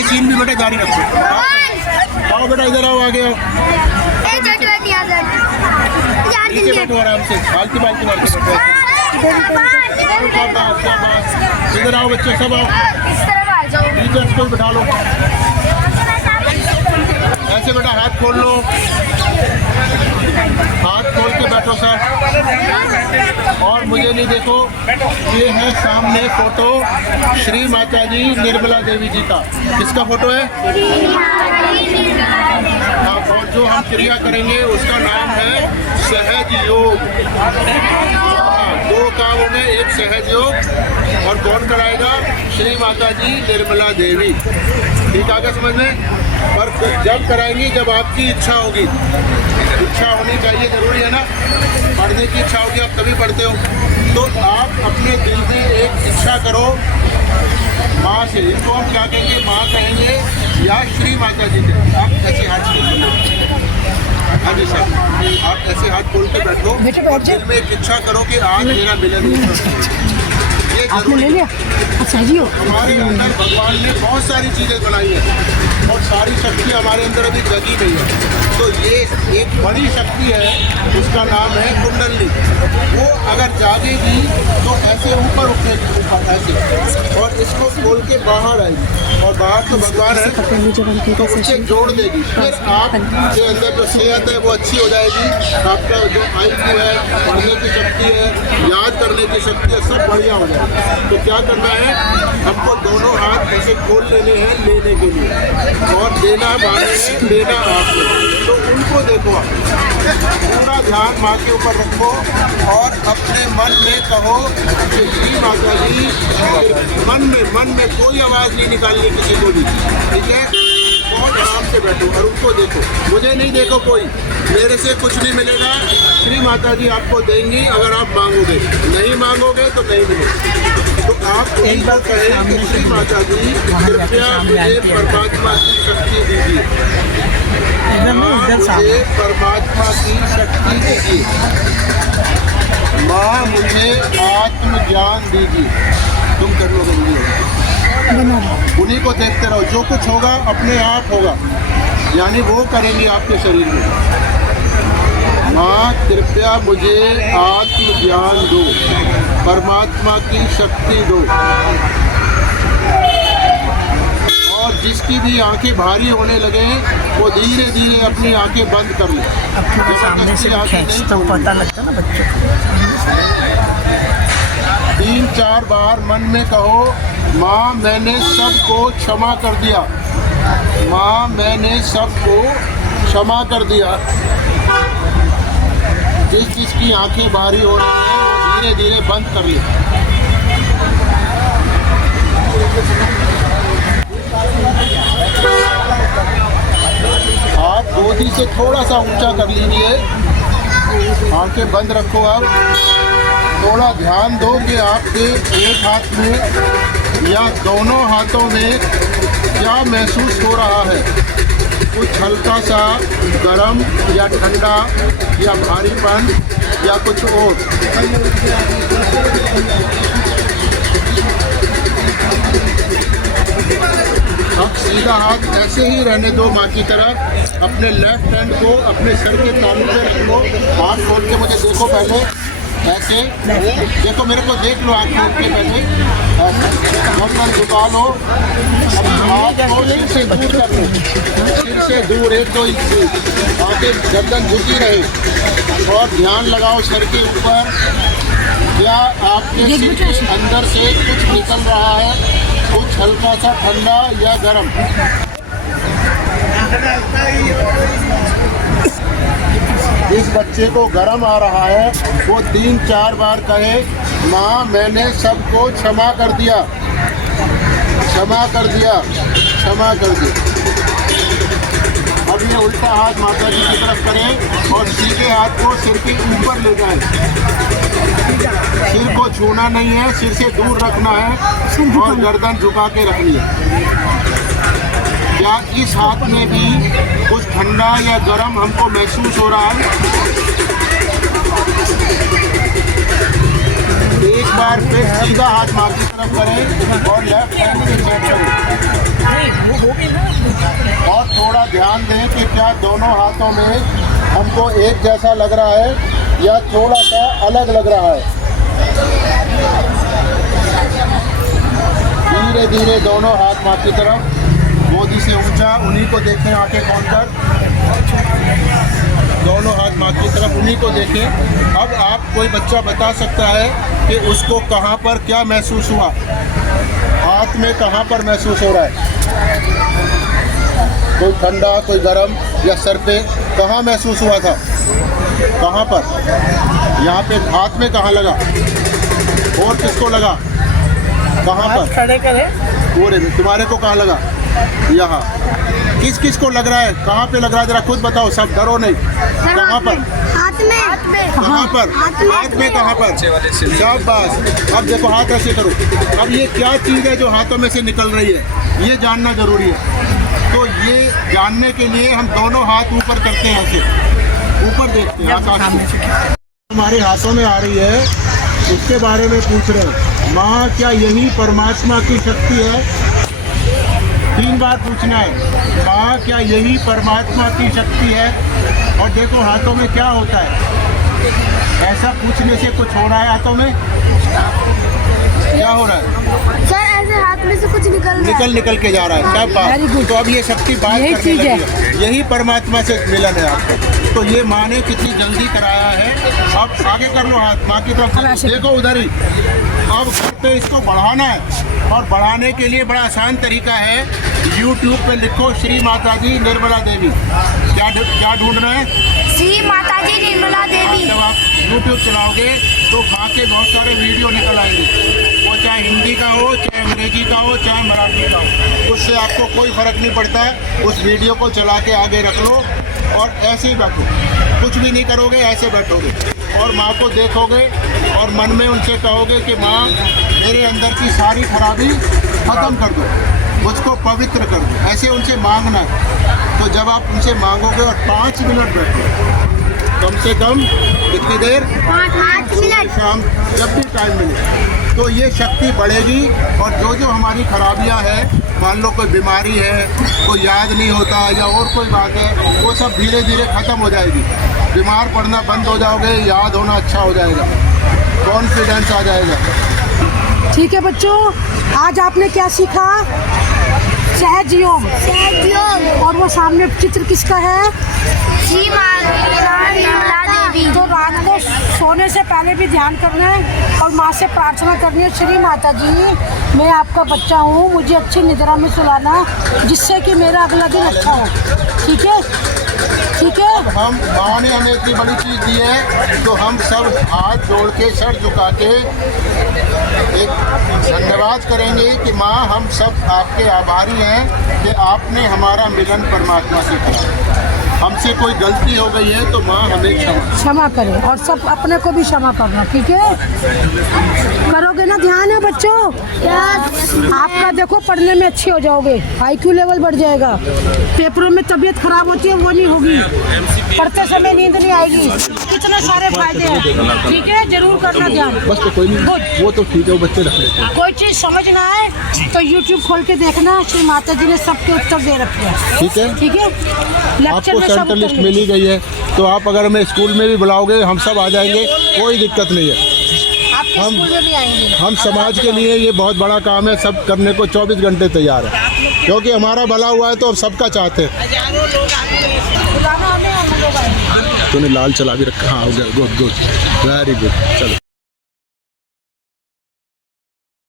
ये सीन भी बेटा जारी रखो। आओ बेटा इधर आओ, आगे आओ, नीचे बैठो आराम से, बाल्टी बाल्टी मार के बैठो। इधर आओ बच्चे सब आओ, टीचर्स को बिठा लो। ऐसे बेटा हाथ खोल लो, हाथ खोल के बैठो सर। और मुझे नहीं देखो, ये है सामने फोटो श्री माता जी निर्मला देवी जी का। किसका फोटो है? हाँ, और जो हम क्रिया करेंगे उसका नाम है सहज योग। दो काम हो गए, एक सहज योग और कौन कराएगा? श्री माता जी निर्मला देवी। ठीक आ गया समझ में? और जब कराएंगी जब आपकी इच्छा होगी। इच्छा होनी चाहिए, जरूरी है ना? पढ़ने की इच्छा होगी, आप तभी पढ़ते हो। तो आप अपने दिल में एक इच्छा करो माँ से। इनको हम क्या कहेंगे? माँ कहेंगे या श्री माता जी के। आप ऐसे हाथ खोल, हाँ जी सर, आप ऐसे हाथ खोल के बैठो और दिल में एक इच्छा करो कि आज मेरा मिलन हो। ये जरूरी है। अच्छा जी, हमारे अंदर भगवान ने बहुत सारी चीज़ें बनाई हैं और सारी शक्ति हमारे अंदर अभी जगी नहीं है। तो ये एक बड़ी शक्ति है, उसका नाम है कुंडली। वो अगर जागेगी तो ऐसे ऊपर उठेगी, ऐसे, और इसको खोल के बाहर आएगी और बाहर तो भगवान है तो उसे जोड़ देगी। फिर आपके अंदर जो सेहत है वो अच्छी हो जाएगी। आपका जो IQ है, पढ़ने की शक्ति है, याद करने की शक्ति है, सब बढ़िया हो जाएगा। तो क्या करना है? हमको दोनों हाथ ऐसे खोल लेने हैं लेने के लिए, और देना बाने हैं, लेना आपको। तो उनको देखो, पूरा ध्यान माँ के ऊपर रखो और अपने मन में कहो कि श्री माता जी, मन में कोई आवाज़ नहीं निकालनी किसी को भी, ठीक है? बहुत आराम से बैठो और उनको देखो। मुझे नहीं देखो कोई, मेरे से कुछ नहीं मिलेगा। श्री माता जी आपको देंगी अगर आप मांगोगे, नहीं मांगोगे तो नहीं मिलेगा। तो आप एक बार कहें कि श्री माता जी कृपया मुझे परमात्मा की शक्ति दीजिए, मुझे परमात्मा की शक्ति दीजिए, माँ मुझे आत्मज्ञान दीजिए। तुम कर लोगे, उन्हीं को देखते रहो, जो कुछ होगा अपने आप होगा, यानी वो करेंगे आपके शरीर में। माँ कृपया मुझे आत्मज्ञान दो, परमात्मा की शक्ति दो। और जिसकी भी आंखें भारी होने लगे वो धीरे धीरे अपनी आंखें बंद कर ले। सामने से तो पता लगता ना बच्चों को। 3-4 बार मन में कहो, माँ मैंने सबको क्षमा कर दिया, माँ मैंने सबको क्षमा कर दिया। जिसकी आंखें भारी हो रही हैं वो धीरे धीरे बंद कर ले। आप गोदी से थोड़ा सा ऊंचा कर लीजिए, आंखें बंद रखो। अब थोड़ा ध्यान दो कि आपके एक हाथ में या दोनों हाथों में क्या महसूस हो रहा है। कुछ हल्का सा गरम या ठंडा या भारीपन या कुछ और। अब सीधा हाथ ऐसे ही रहने दो माँ की तरफ। अपने लेफ्ट हैंड को अपने सर के तालू पे रख लो। हाथ खोल के मुझे देखो पहले, ऐसे देखो, मेरे को देख लो, आँख खोल के पहले गर्दन झुका लो। हाथ को सिर से दूर कर लो, सिर से दूर 1-2 इंच दूर, आगे गर्दन झुकी रहे और ध्यान लगाओ सर के ऊपर। क्या आपके सिर के अंदर से कुछ निकल रहा है, कुछ हल्का सा ठंडा या गर्म? जिस बच्चे को गर्म आ रहा है वो 3-4 बार कहे, माँ मैंने सबको क्षमा कर दिया, क्षमा कर दिया, क्षमा कर दिया। अब ये उल्टा हाथ माता जी की तरफ करें और सीधे हाथ को सिर के ऊपर ले जाएं। सिर को छूना नहीं है, सिर से दूर रखना है और गर्दन झुका के रखनी है। क्या इस हाथ में भी कुछ ठंडा या गर्म हमको महसूस हो रहा है? एक बार फिर सीधा हाथ माँ की तरफ करें और लेफ्ट हैंड से चेक करें। दोनों हाथों में हमको एक जैसा लग रहा है या थोड़ा सा अलग लग रहा है। धीरे धीरे दोनों हाथ माँ की तरफ, गोदी से ऊंचा, उन्हीं को देखें आंखें खोल कर, दोनों हाथ माँ की तरफ, उन्हीं को देखें। अब आप, कोई बच्चा बता सकता है कि उसको कहाँ पर क्या महसूस हुआ, हाथ में कहाँ पर महसूस हो रहा है, कोई ठंडा, कोई गर्म, या सर पे कहाँ महसूस हुआ था, कहाँ पर, यहाँ पे हाथ में कहाँ लगा, और किसको लगा, कहाँ पर, खड़े करे पूरे में, तुम्हारे को कहाँ लगा, यहाँ, किस किस को लग रहा है, कहाँ पे लग रहा है, जरा खुद बताओ, सब डरो नहीं, कहाँ पर, हाथ में कहाँ पर, हाथ में कहाँ पर, शाबाश। अब देखो हाथ ऐसे करो। अब ये क्या चीज़ है जो हाथों में से निकल रही है, ये जानना जरूरी है। तो ये जानने के लिए हम दोनों हाथ ऊपर करते हैं, ऐसे ऊपर देखते हैं आकाश में, हमारे हाथों में आ रही है, उसके बारे में पूछ रहे हैं। माँ, क्या यही परमात्मा की शक्ति है? 3 बार पूछना है। माँ, क्या यही परमात्मा की शक्ति है? और देखो हाथों में क्या होता है, ऐसा पूछने से कुछ हो रहा है, हाथों में क्या हो रहा है? सर ऐसे हाथ में से कुछ निकल के जा रहा है, क्या बात। तो अब ये शक्ति बात करने लगी है, यही परमात्मा से मिलन है आपको। तो ये माँ ने कितनी जल्दी कराया है। अब आगे कर लो हाथ माँ की तरफ, देखो उधर ही। अब घर पे इसको बढ़ाना है, और बढ़ाने के लिए बड़ा आसान तरीका है। YouTube पे लिखो श्री माता जी निर्मला देवी, क्या ढूंढना है? श्री माता जी निर्मला देवी। जब आप YouTube चलाओगे तो वहाँ के बहुत सारे वीडियो निकल आएंगे, वो चाहे हिंदी का हो, चाहे अंग्रेजी का हो, चाहे मराठी का हो, उससे आपको कोई फ़र्क नहीं पड़ता। उस वीडियो को चला के आगे रख लो और ऐसे ही बैठो, कुछ भी नहीं करोगे, ऐसे बैठोगे और माँ को देखोगे और मन में उनसे कहोगे कि माँ, मेरे अंदर की सारी खराबी ख़त्म कर दो, मुझको पवित्र कर दो, ऐसे उनसे मांगना है। तो जब आप उनसे मांगोगे और 5 मिनट बैठो, कम से कम कितनी देर, 5 मिनट, शाम जब भी टाइम मिले, तो ये शक्ति बढ़ेगी। और जो जो हमारी खराबियां हैं, मान लो कोई बीमारी है, कोई याद नहीं होता या और कोई बात है, वो सब धीरे धीरे ख़त्म हो जाएगी। बीमार पड़ना बंद हो जाओगे, याद होना अच्छा हो जाएगा, कॉन्फिडेंस आ जाएगा। ठीक है बच्चों, आज आपने क्या सीखा? सहज योग। और वो सामने चित्र किसका है? श्री माता निर्मला देवी। तो रात को सोने से पहले भी ध्यान करना है और माँ से प्रार्थना करनी है, श्री माता जी, मैं आपका बच्चा हूँ, मुझे अच्छी निद्रा में सुलाना, जिससे कि मेरा अगला दिन अच्छा हो। ठीक है, ठीक है। हम, माँ ने हमें इतनी बड़ी चीज़ दी है, तो हम सब हाथ जोड़ के, सर झुका के एक धन्यवाद करेंगे कि माँ, हम सब आपके आभारी हैं कि आपने हमारा मिलन परमात्मा से किया। हमसे कोई गलती हो गई है तो माँ हमें क्षमा करें, और सब अपने को भी क्षमा करना। ठीक है, करोगे ना? ध्यान है बच्चों, आपका देखो पढ़ने में अच्छे हो जाओगे, IQ लेवल बढ़ जाएगा, पेपरों में तबीयत खराब होती है वो नहीं होगी, पढ़ते समय नींद नहीं आएगी, कितने सारे फायदे हैं। ठीक है, जरूर करना ध्यान। बस, तो कोई नहीं, वो तो ठीक है, वो बच्चे रख लेते हैं। कोई चीज़ समझ ना आए तो YouTube खोल के देखना, श्री माता जी ने सबके उत्तर दे रखे हैं। ठीक है, ठीक है। लेक्चर आपको में सब सेंटर लिस्ट उत्तर मिल ही गई है, तो आप अगर हमें स्कूल में भी बुलाओगे, हम सब आ जाएंगे, कोई दिक्कत नहीं है। आपके स्कूल में भी आएंगे। हम समाज के लिए ये बहुत बड़ा काम है, सब करने को 24 घंटे तैयार है, क्योंकि हमारा भला हुआ है तो हम सबका चाहते हैं। बुलाना हमें, हम लोग आएंगे। तूने लाल चला भी रखा, हाँ हो गया, गुड गुड, वेरी गुड, चलो।